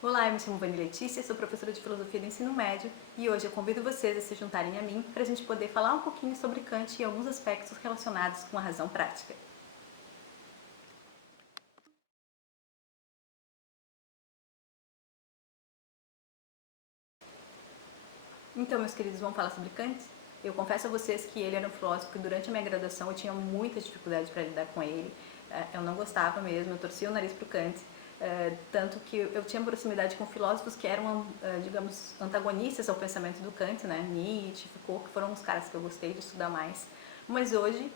Olá, eu me chamo Vani Letícia, sou professora de filosofia do ensino médio e hoje eu convido vocês a se juntarem a mim para a gente poder falar um pouquinho sobre Kant e alguns aspectos relacionados com a razão prática. Então, meus queridos, vamos falar sobre Kant? Eu confesso a vocês que ele era um filósofo que durante a minha graduação eu tinha muita dificuldade para lidar com ele. Eu não gostava mesmo, eu torcia o nariz para o Kant. Tanto que eu tinha proximidade com filósofos que eram, digamos, antagonistas ao pensamento do Kant, né? Nietzsche, Foucault, que foram os caras que eu gostei de estudar mais. Mas hoje,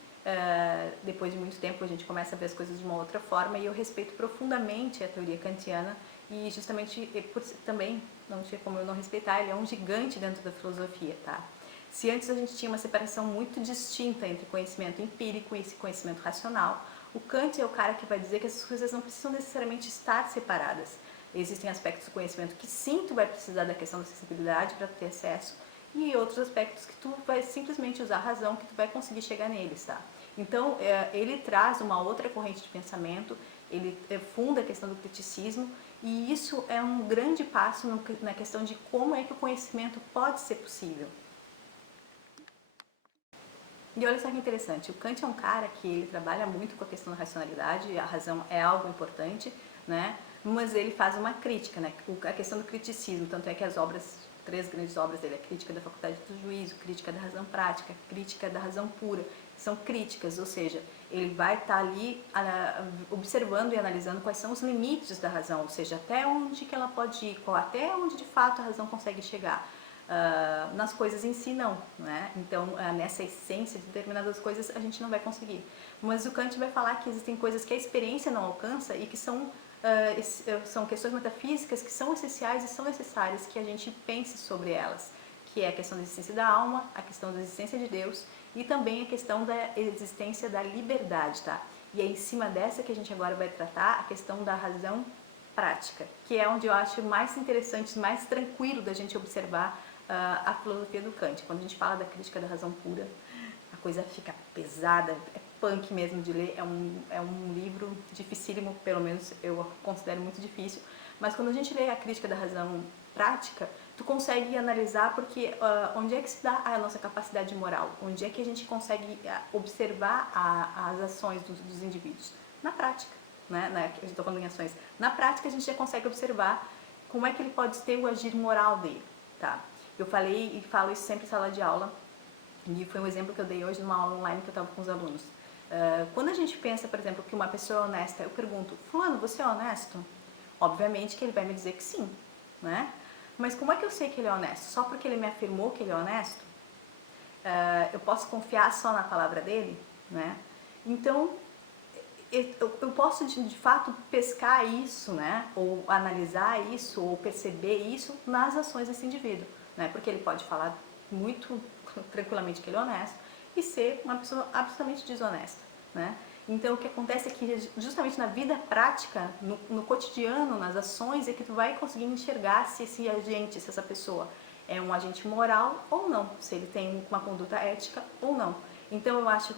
depois de muito tempo, a gente começa a ver as coisas de uma outra forma e eu respeito profundamente a teoria kantiana e justamente por também não tinha como eu não respeitar, ele é um gigante dentro da filosofia, tá? Se antes a gente tinha uma separação muito distinta entre conhecimento empírico e esse conhecimento racional, o Kant é o cara que vai dizer que essas coisas não precisam necessariamente estar separadas. Existem aspectos do conhecimento que sim, tu vai precisar da questão da acessibilidade para ter acesso, e outros aspectos que tu vai simplesmente usar a razão que tu vai conseguir chegar neles, tá? Então, ele traz uma outra corrente de pensamento, ele funda a questão do criticismo, e isso é um grande passo na questão de como é que o conhecimento pode ser possível. E olha só que interessante, o Kant é um cara que ele trabalha muito com a questão da racionalidade, a razão é algo importante, né? Mas ele faz uma crítica, né? A questão do criticismo, tanto é que as obras, três grandes obras dele, a Crítica da Faculdade do Juízo, Crítica da Razão Prática, Crítica da Razão Pura, são críticas, ou seja, ele vai estar ali observando e analisando quais são os limites da razão, ou seja, até onde que ela pode ir, até onde de fato a razão consegue chegar. Nas coisas em si não, né? Então nessa essência de determinadas coisas a gente não vai conseguir. Mas o Kant vai falar que existem coisas que a experiência não alcança e que são questões metafísicas que são essenciais e são necessárias que a gente pense sobre elas, que é a questão da existência da alma, a questão da existência de Deus e também a questão da existência da liberdade, tá? E é em cima dessa que a gente agora vai tratar a questão da razão prática, que é onde eu acho mais interessante, mais tranquilo da gente observar a filosofia do Kant. Quando a gente fala da crítica da razão pura, a coisa fica pesada, é punk mesmo de ler, é um livro dificílimo, pelo menos eu considero muito difícil, mas quando a gente lê a crítica da razão prática, tu consegue analisar porque onde é que se dá a nossa capacidade moral, onde é que a gente consegue observar as ações dos indivíduos? Na prática, né? Eu estou falando em ações. Na prática a gente já consegue observar como é que ele pode ter o agir moral dele, tá? Eu falei e falo isso sempre em sala de aula, e foi um exemplo que eu dei hoje numa aula online que eu estava com os alunos. Quando a gente pensa, por exemplo, que uma pessoa é honesta, eu pergunto, fulano, você é honesto? Obviamente que ele vai me dizer que sim, né? Mas como é que eu sei que ele é honesto? Só porque ele me afirmou que ele é honesto? Eu posso confiar só na palavra dele, né? Então, eu posso de fato pescar isso, né? Ou analisar isso, ou perceber isso nas ações desse indivíduo, né? Porque ele pode falar muito tranquilamente que ele é honesto e ser uma pessoa absolutamente desonesta, né? Então o que acontece é que justamente na vida prática, no cotidiano, nas ações, é que tu vai conseguir enxergar se esse agente, se essa pessoa é um agente moral ou não, se ele tem uma conduta ética ou não. Então eu acho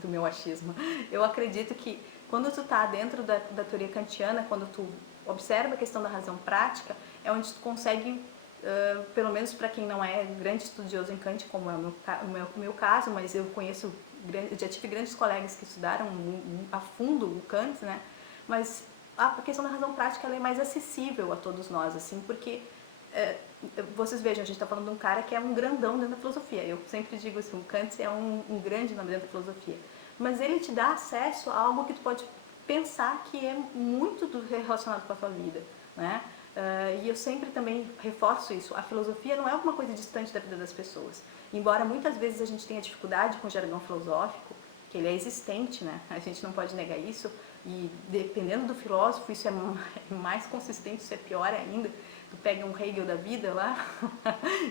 do meu achismo, eu acredito que quando tu tá dentro da teoria kantiana, quando tu observa a questão da razão prática, é onde tu consegue, pelo menos para quem não é grande estudioso em Kant, como é o meu caso, mas eu conheço, já tive grandes colegas que estudaram a fundo o Kant, né? Mas a questão da razão prática ela é mais acessível a todos nós, assim, porque vocês vejam, a gente está falando de um cara que é um grandão dentro da filosofia. Eu sempre digo assim, o Kant é um grande nome dentro da filosofia. Mas ele te dá acesso a algo que tu pode pensar que é muito relacionado com a tua vida, né? E eu sempre também reforço isso. A filosofia não é alguma coisa distante da vida das pessoas. Embora muitas vezes a gente tenha dificuldade com o jargão filosófico, que ele é existente, né? A gente não pode negar isso. E dependendo do filósofo, isso é mais consistente, isso é pior ainda. Tu pega um Hegel da vida lá,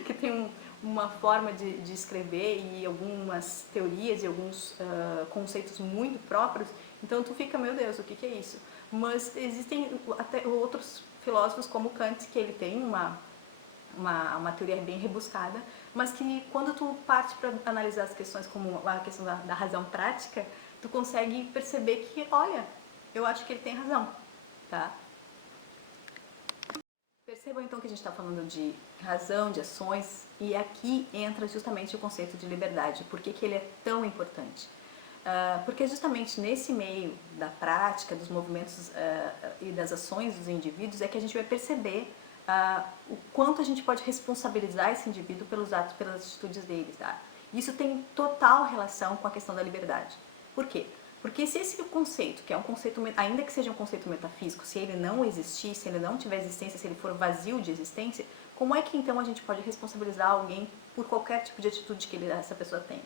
que tem uma forma de escrever e algumas teorias e alguns conceitos muito próprios, então tu fica, meu Deus, o que é isso? Mas existem até outros filósofos como Kant, que ele tem uma teoria bem rebuscada, mas que quando tu parte para analisar as questões como a questão da razão prática, tu consegue perceber que, olha, eu acho que ele tem razão, tá? Percebam então que a gente está falando de razão, de ações, e aqui entra justamente o conceito de liberdade. Por que que ele é tão importante? Porque justamente nesse meio da prática, dos movimentos e das ações dos indivíduos é que a gente vai perceber o quanto a gente pode responsabilizar esse indivíduo pelos atos, pelas atitudes dele, tá? Isso tem total relação com a questão da liberdade. Por quê? Porque se esse conceito, que é um conceito, ainda que seja um conceito metafísico, se ele não existir, se ele não tiver existência, se ele for vazio de existência, como é que então a gente pode responsabilizar alguém por qualquer tipo de atitude que essa pessoa tem?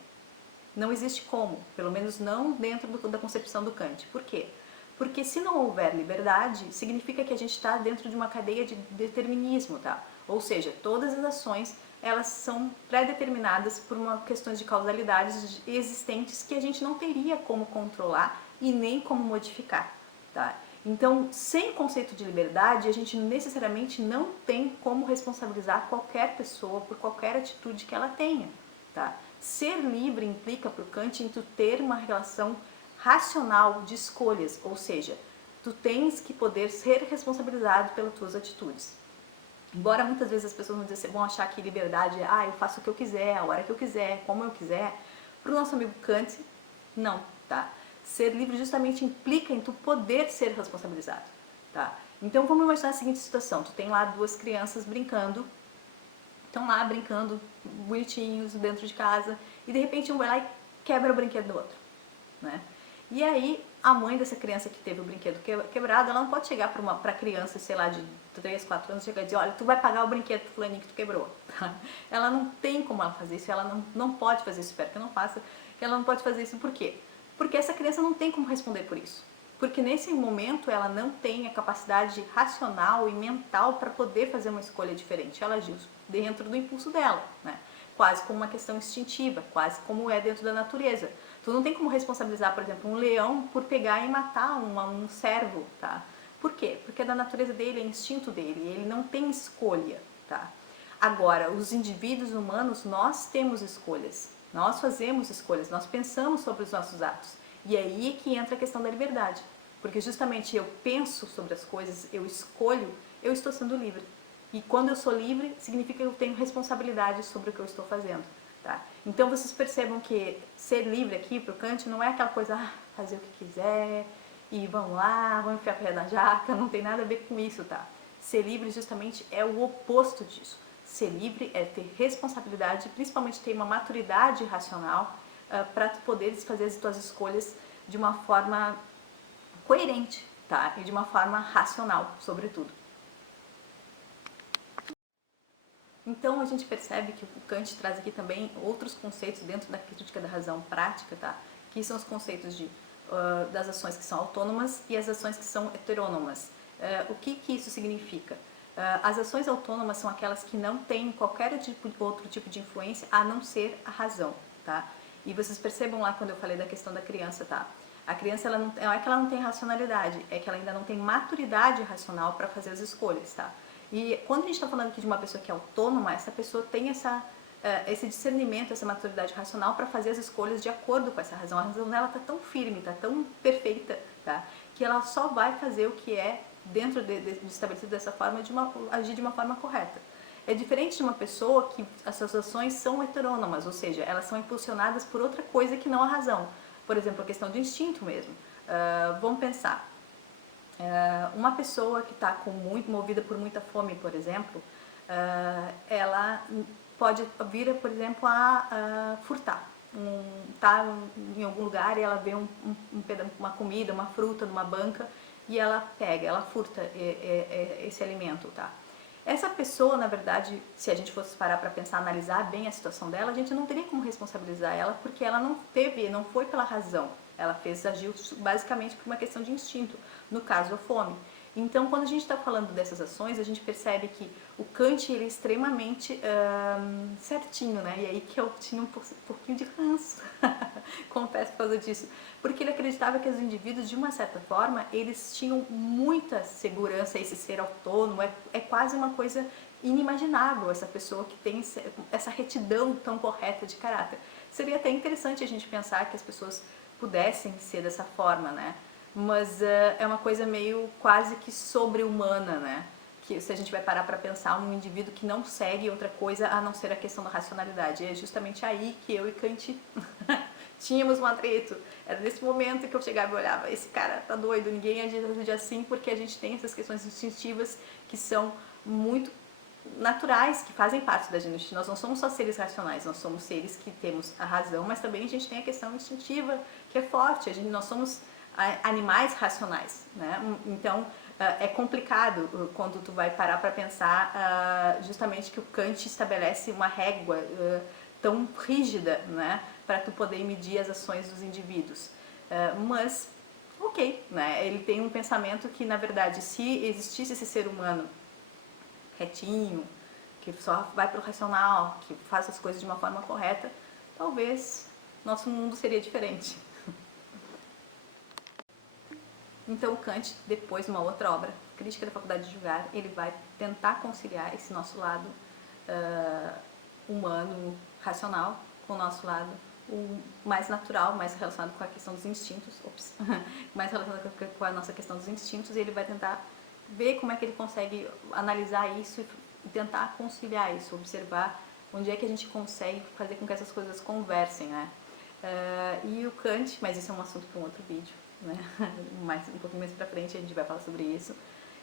Não existe como, pelo menos não dentro da concepção do Kant. Por quê? Porque se não houver liberdade, significa que a gente está dentro de uma cadeia de determinismo, tá? Ou seja, todas as ações, elas são pré-determinadas por questões de causalidades existentes que a gente não teria como controlar e nem como modificar, tá? Então, sem conceito de liberdade, a gente necessariamente não tem como responsabilizar qualquer pessoa por qualquer atitude que ela tenha, tá? Ser livre implica para o Kant em tu ter uma relação racional de escolhas, ou seja, tu tens que poder ser responsabilizado pelas tuas atitudes. Embora muitas vezes as pessoas vão achar que liberdade é, eu faço o que eu quiser, a hora que eu quiser, como eu quiser, para o nosso amigo Kant, não, tá? Ser livre justamente implica em tu poder ser responsabilizado, tá? Então vamos imaginar a seguinte situação, tu tem lá duas crianças brincando, estão lá brincando bonitinhos dentro de casa e de repente um vai lá e quebra o brinquedo do outro, né? E aí a mãe dessa criança que teve o brinquedo quebrado, ela não pode chegar para a criança, sei lá, de 3, 4 anos, chegar e dizer, olha, tu vai pagar o brinquedo do fulaninho que tu quebrou. Ela não tem como ela fazer isso, ela não pode fazer isso, espero que não faça, ela não pode fazer isso por quê? Porque essa criança não tem como responder por isso. Porque nesse momento ela não tem a capacidade racional e mental para poder fazer uma escolha diferente. Ela agiu dentro do impulso dela, né? Quase como uma questão instintiva, quase como é dentro da natureza. Tu não tem como responsabilizar, por exemplo, um leão por pegar e matar um cervo, tá? Por quê? Porque é da natureza dele, é instinto dele, ele não tem escolha, tá? Agora, os indivíduos humanos, nós temos escolhas, nós fazemos escolhas, nós pensamos sobre os nossos atos. E é aí que entra a questão da liberdade. Porque justamente eu penso sobre as coisas, eu escolho, eu estou sendo livre. E quando eu sou livre, significa que eu tenho responsabilidade sobre o que eu estou fazendo. Tá? Então vocês percebam que ser livre aqui para o Kant não é aquela coisa, fazer o que quiser e vamos lá, vamos enfiar a pé na jaca, não tem nada a ver com isso, tá? Ser livre justamente é o oposto disso. Ser livre é ter responsabilidade, principalmente ter uma maturidade racional para tu poderes fazer as tuas escolhas de uma forma coerente, tá? E de uma forma racional, sobretudo. Então a gente percebe que o Kant traz aqui também outros conceitos dentro da crítica da razão prática, tá? Que são os conceitos das ações que são autônomas e as ações que são heterônomas. O que isso significa? As ações autônomas são aquelas que não têm qualquer outro tipo de influência a não ser a razão, tá? E vocês percebam lá quando eu falei da questão da criança, tá? A criança, não é que ela não tem racionalidade, é que ela ainda não tem maturidade racional para fazer as escolhas, tá? E quando a gente está falando aqui de uma pessoa que é autônoma, essa pessoa tem esse discernimento, essa maturidade racional para fazer as escolhas de acordo com essa razão. A razão dela está tão firme, está tão perfeita, tá? Que ela só vai fazer o que é dentro de estabelecido dessa forma, agir de uma forma correta. É diferente de uma pessoa que as suas ações são heterônomas, ou seja, elas são impulsionadas por outra coisa que não a razão. Por exemplo, a questão de instinto mesmo. Vamos pensar. Uma pessoa que está movida por muita fome, por exemplo, ela pode vir, por exemplo, a furtar. Tá em algum lugar e ela vê uma comida, uma fruta numa banca e ela pega, ela furta esse alimento, tá? Essa pessoa, na verdade, se a gente fosse parar para pensar, analisar bem a situação dela, a gente não teria como responsabilizar ela porque ela não foi pela razão. Ela agiu basicamente por uma questão de instinto, no caso a fome. Então, quando a gente está falando dessas ações, a gente percebe que o Kant ele é extremamente certinho, né? E aí que eu tinha um pouquinho de ranço, confesso por causa disso. Porque ele acreditava que os indivíduos, de uma certa forma, eles tinham muita segurança, esse ser autônomo, é quase uma coisa inimaginável, essa pessoa que tem essa retidão tão correta de caráter. Seria até interessante a gente pensar que as pessoas pudessem ser dessa forma, né? Mas é uma coisa meio quase que sobre-humana, né? que se a gente vai parar para pensar, um indivíduo que não segue outra coisa a não ser a questão da racionalidade. E é justamente aí que eu e Kant tínhamos um atrito. Era nesse momento que eu chegava e olhava, esse cara tá doido, ninguém age assim, porque a gente tem essas questões instintivas que são muito naturais, que fazem parte da gente. Nós não somos só seres racionais, nós somos seres que temos a razão, mas também a gente tem a questão instintiva, que é forte. Nós somos animais racionais, né? Então, é complicado quando tu vai parar para pensar justamente que o Kant estabelece uma régua tão rígida, né, para tu poder medir as ações dos indivíduos. Mas, ok, né, ele tem um pensamento que, na verdade, se existisse esse ser humano retinho, que só vai para o racional, que faz as coisas de uma forma correta, talvez nosso mundo seria diferente. Então, Kant, depois, numa outra obra, Crítica da Faculdade de Julgar, ele vai tentar conciliar esse nosso lado humano, racional, com o nosso lado mais natural, mais relacionado com a questão dos instintos, mais relacionado com a nossa questão dos instintos, e ele vai tentar ver como é que ele consegue analisar isso e tentar conciliar isso, observar onde é que a gente consegue fazer com que essas coisas conversem, né? E o Kant, mas isso é um assunto para um outro vídeo, né? Um pouquinho mais pra frente a gente vai falar sobre isso.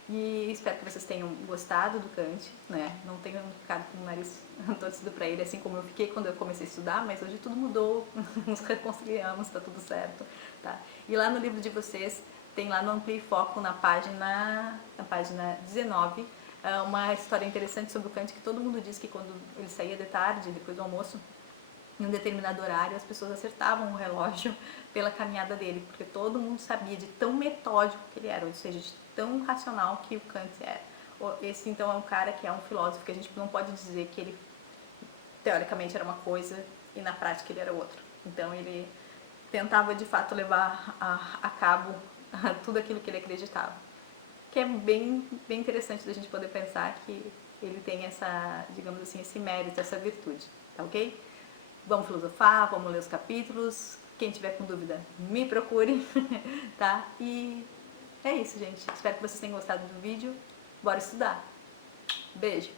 E espero que vocês tenham gostado do Kant, né? Não tenham ficado com o nariz torcido para ele, assim como eu fiquei quando eu comecei a estudar, mas hoje tudo mudou, nos reconciliamos, tá tudo certo, tá? E lá no livro de vocês, tem lá no Amplie Foco, na página 19, uma história interessante sobre o Kant, que todo mundo diz que quando ele saía de tarde, depois do almoço, em um determinado horário, as pessoas acertavam o relógio pela caminhada dele, porque todo mundo sabia de tão metódico que ele era, ou seja, de tão racional que o Kant era. Esse, então, é um cara que é um filósofo que a gente não pode dizer que ele, teoricamente, era uma coisa e, na prática, ele era outra. Então, ele tentava, de fato, levar a cabo tudo aquilo que ele acreditava. Que é bem interessante da gente poder pensar que ele tem essa, digamos assim, esse mérito, essa virtude, tá ok? Vamos filosofar, vamos ler os capítulos. Quem tiver com dúvida, me procure, tá? E é isso, gente. Espero que vocês tenham gostado do vídeo. Bora estudar. Beijo!